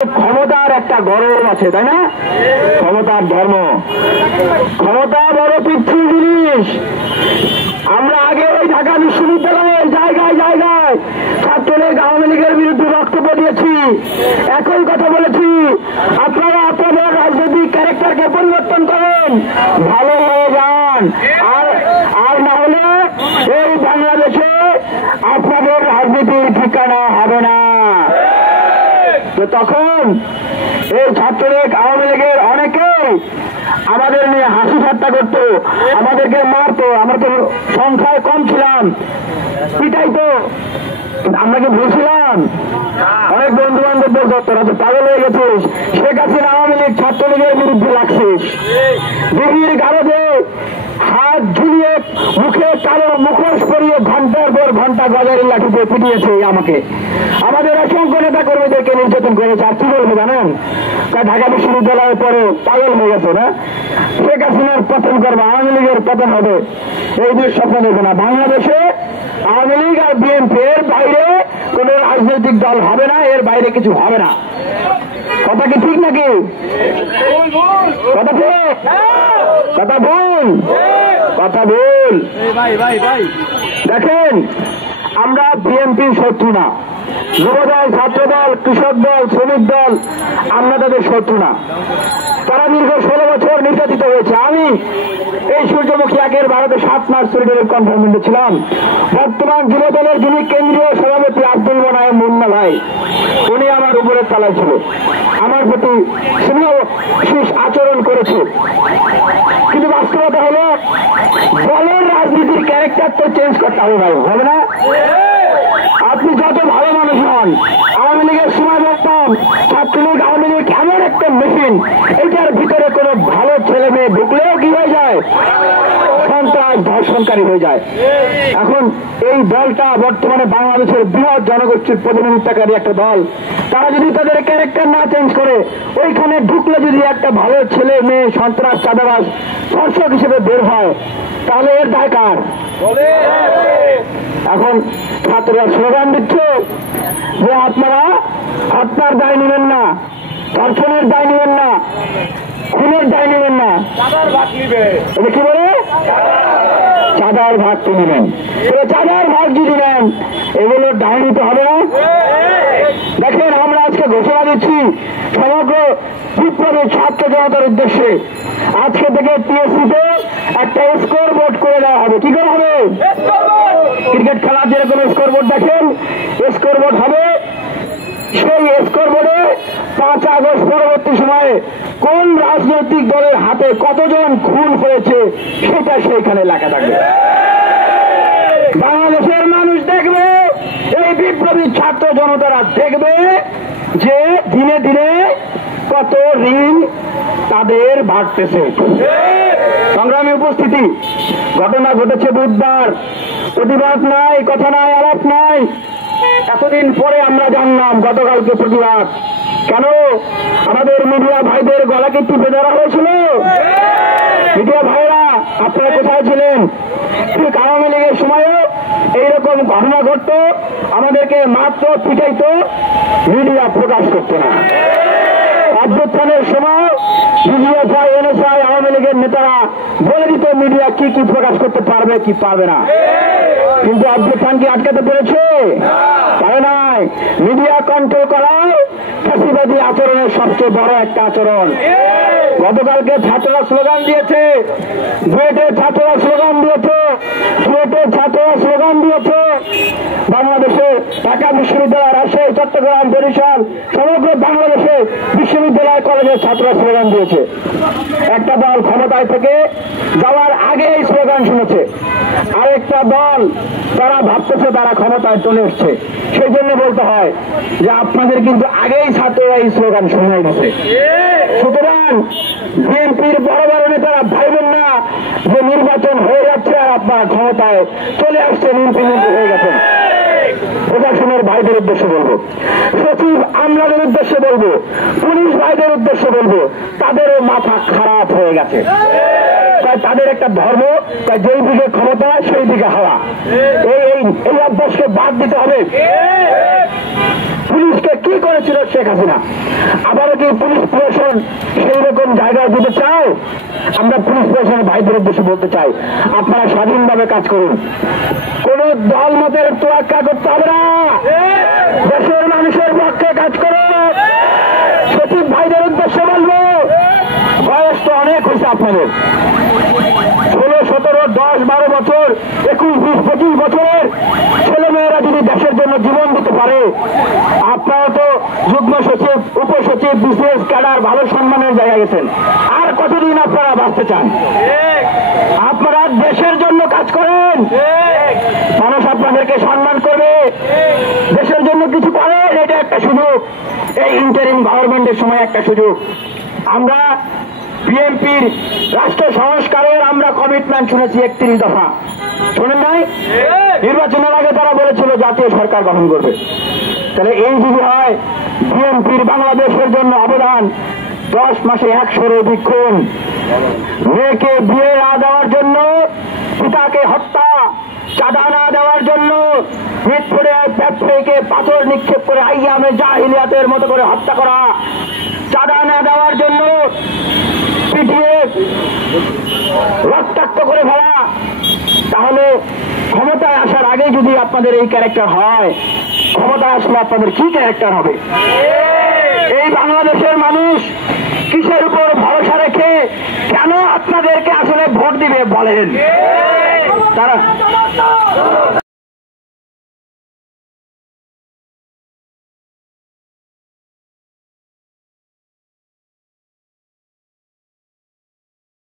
ক্ষমতার একটা গরম আছে, তাই না? ক্ষমতার ধর্ম, ক্ষমতা বড় পিচ্ছিল জিনিস। আমরা আগে ওই ঢাকা বিশ্ববিদ্যালয়ের জায়গায় জায়গায় ছাত্রলীগ আওয়ামী লীগের বিরুদ্ধে বক্তব্য দিয়েছি, একই কথা বলেছি, আপনারা আপনাদের রাজনৈতিক ক্যারেক্টারকে পরিবর্তন করেন, ভালো হয়ে যান, আর না হলে এই বাংলাদেশে আপনাদের রাজনীতির ঠিকানা হবে না। তো তখন এই ছাত্রলীগ আওয়ামী লীগের অনেকেই আমাদের নিয়ে হাসি ঠাট্টা করতো, আমাদেরকে মারতো, আমরা তো সংখ্যায় কম ছিলাম, পিটাইতো। আমরা কি ভুলছিলাম? অনেক বন্ধু বান্ধব বলতো তোরা তো পাগল হয়ে গেছিস, শেখ হাসিনা আওয়ামী লীগ ছাত্রলীগের বিরুদ্ধে লাগছিস, দিদির গারদে হাত ঝুলিয়ে মুখে কালো মুখোশ পরিয়ে ঘন্টার পর ঘন্টা গজারি লাঠিতে পিটিয়েছে আমাকে। আমাদের অসংখ্য নেতা কর্মীদেরকে নির্যাতন করেছে। আর কি বলবো জানেন, ঢাকা বিশ্ববিদ্যালয়ের পরে পাগল হয়ে গেছে না, শেখ হাসিনার পতন করবে, আওয়ামী লীগের পতন হবে, এই যে স্বপ্ন দেখবে না। বাংলাদেশে আওয়ামী লীগ আর বিএনপি এর বাইরে কোন রাজনৈতিক দল হবে না, এর বাইরে কিছু হবে না। কথা কি ঠিক নাকি? কথা ঠিক? কথা ভুল? কথা ভুল। দেখেন, আমরা বিএনপির শত্রু না, যুবদল, ছাত্রদল, কৃষক দল, শ্রমিক দল, আমরা তাদের শত্রু না। তারা দীর্ঘ 16 বছর নির্যাতিত হয়েছে। আমি এই সূর্যমুখী 1-এর ভারতে 7 মার্চ সলিডারিটি কনফারেন্সে ছিলাম। বর্তমান যুবদলের যিনি কেন্দ্রীয় সভাপতি আব্দুল মোনায়েম মুন্না ভাই, উনি আমার উপরে চালাই ছিল, আমার প্রতি স্নেহশীষ আচরণ করেছে। কিন্তু বাস্তবতা হলো দলের রাজনীতির ক্যারেক্টার তো চেঞ্জ করতে হবে ভাই, হবে না? আপনি যত ভালো মানুষ হন, আওয়ামী লীগের সময় বলতাম ছাত্রলীগ আওয়ামী লীগ এমন একটা মেশিন, এটার ভিতরে কোনো ভালো ছেলে মেয়ে ঢুকলেও কি হয়ে যায়, সন্ত্রাস ধর্ষণকারী হয়ে যায়। এখন এই দলটা বর্তমানে বাংলাদেশের বৃহৎ জনগোষ্ঠীর প্রতিনিধিত্বকারী একটা দল, তারা যদি তাদের ক্যারেক্টার না চেঞ্জ করে, ওইখানে ঢুকলে যদি একটা ভালো ছেলে মেয়ে সন্ত্রাস চাঁদাবাজ ধর্ষক হিসেবে বের হয়, তাহলে এর দায় কার? এখন ছাত্ররা স্লোগান দিচ্ছে যে আপনারা হত্যার দায় নেবেন না, ধর্ষণের দায় নেবেন না, খুনের দায় নেবেন না, এটা কি বলে? চাঁদার ভাগ তো নেবেন। চাঁদার ভাগ যদি নেন, এগুলোর দায় নিতে হবে না? দেখেন, আমরা আজকে ঘোষণা দিচ্ছি সমগ্র বিপ্লবী ছাত্র জনতার উদ্দেশ্যে, আজকে থেকে টিএসসিতে একটা স্কোর বোর্ড করে দেওয়া হবে। কি করে হবে? ক্রিকেট খেলার যেরকম স্কোর বোর্ড দেখেন, স্কোর বোর্ড হবে। সেই স্কোর বোর্ডে 5 আগস্ট পরবর্তী সময়ে কোন রাজনৈতিক দলের হাতে কতজন খুন হয়েছে সেটা সেইখানে লেখা থাকবে। বাংলাদেশের মানুষ দেখবে, এই বিপ্লবী ছাত্র জনতারা দেখবে যে দিনে দিনে কত ঋণ তাদের বাড়তেছে। সংগ্রামী উপস্থিতি, ঘটনা ঘটেছে বুধবার, প্রতিবাদ নাই, কথা নাই, আলাপ নাই। এতদিন পরে আমরা জানলাম গতকালকে প্রতিবাদ। কেন? আমাদের মিডিয়া ভাইদের গলা কি টিপে ধরা হয়েছিল? মিডিয়া ভাইরা আপনারা কোথায় ছিলেন? ঠিক আওয়ামী লীগের সময়ও এইরকম ঘটনা ঘটত, আমাদেরকে মাত্র পিটাইতো, মিডিয়া প্রকাশ করতো না। অভ্যুত্থানের সময় বিজিএফআই, এনএসআই, আওয়ামী লীগের নেতারা বলে দিত মিডিয়া কি কি প্রকাশ করতে পারবে কি পারবে না। কিন্তু অভ্যুত্থান কি আটকাতে পেরেছে? পারে নাই। মিডিয়া কন্ট্রোল করা ফ্যাসিবাদী আচরণের সবচেয়ে বড় একটা আচরণ। গতকালকে ছাত্ররা স্লোগান দিয়েছে, বুয়েটে ছাত্ররা স্লোগান দিয়েছে, চুয়েটে ছাত্ররা স্লোগান দিয়েছে, বাংলাদেশে ঢাকা বিশ্ববিদ্যালয়, রাজশাহী, চট্টগ্রাম, বরিশাল, সমগ্র বাংলাদেশে বিশ্ববিদ্যালয় কলেজের ছাত্ররা স্লোগান দিয়েছে। একটা দল ক্ষমতায় থেকে যাওয়ার আগে এই স্লোগান শুনেছে, আরেকটা দল তারা ভাবতেছে তারা ক্ষমতায় চলে এসছে। সেই জন্য বলতে হয় যে আপনাদের কিন্তু আগেই ছাত্ররা এই স্লোগান শুনে গেছে। সুতরাং বিএনপির বড় বড় নেতারা ভাইবেন না যে নির্বাচন হয়ে যাচ্ছে আর আপনারা ক্ষমতায় চলে আসছেন, ইমপ্লিমেন্ট হয়ে গেছেন। প্রশাসনের ভাইদের উদ্দেশ্যে বলবো, সচিব আমলাদের উদ্দেশ্যে বলবো, পুলিশ ভাইদের উদ্দেশ্যে বলবো, তাদেরও মাথা খারাপ হয়ে গেছে। তাই তাদের একটা ধর্ম, তাই যেই দিকে ক্ষমতা সেই দিকে হাওয়া। এই অভ্যাসকে বাদ দিতে হবে। পুলিশকে কি করেছিল শেখ হাসিনা? আবারও কি পুলিশ প্রশাসন সেই রকম জায়গায় যেতে চাও? আমরা পুলিশ প্রশাসনের ভাইদের উদ্দেশ্যে বলতে চাই, আপনারা স্বাধীনভাবে কাজ করুন, কোন দল মতের তোয়াক্কা করতে হবে না, দেশের মানুষের পক্ষে কাজ করুন। সচিব ভাইদের উদ্দেশ্যে বলবো, বয়স তো অনেক হয়েছে আপনাদের, 16, 17, 10, 12 বছর, 21, 20, 25 বছরের ছেলেমেয়েরা যদি দেশের জন্য জীবন দিতে পারে, আপনারা তো যুগ্ম সচিব, উপসচিব, বিসিএস ক্যাডার ভালো সম্মানের জায়গায় গেছেন, আর কতদিন আপনারা বাঁচতে চান? আপনারা দেশের জন্য কাজ করেন, মানুষ আপনাদেরকে সম্মান করবে, দেশের জন্য কিছু করেন, এটা একটা সুযোগ, এই ইন্টারিম গভর্নমেন্টের সময় একটা সুযোগ। আমরা বিএনপির রাষ্ট্র সংস্কারের আমরা কমিটমেন্ট শুনেছি 31 দফা, শোনেন নাই? নির্বাচনের আগে তারা বলেছিল জাতীয় সরকার গঠন করবে। তাহলে এই যদি হয়, বিএনপির বাংলাদেশের জন্য অবদান 10 মাসে 100-এর অধিক খুন, মেয়েকে বিয়ে না দেওয়ার জন্য, পিতাকে হত্যা, চাঁদা না দেওয়ার জন্য মিটফোড়ে ব্যবসায়ীকে পাথর নিক্ষেপ করে আইয়ামে জাহিলিয়াতের মতো করে হত্যা করা, চাঁদা না দেওয়ার জন্য পিটিয়ে রক্তাক্ত করে ফেলা। তাহলে ক্ষমতায় আসার আগে যদি আপনাদের এই ক্যারেক্টার হয়, ক্ষমতায় আসলে আপনাদের কি ক্যারেক্টার হবে? এই বাংলাদেশের মানুষ কিসের উপর ভরসা রেখে কেন আপনাদেরকে আসলে ভোট দিবে বলেন? তারা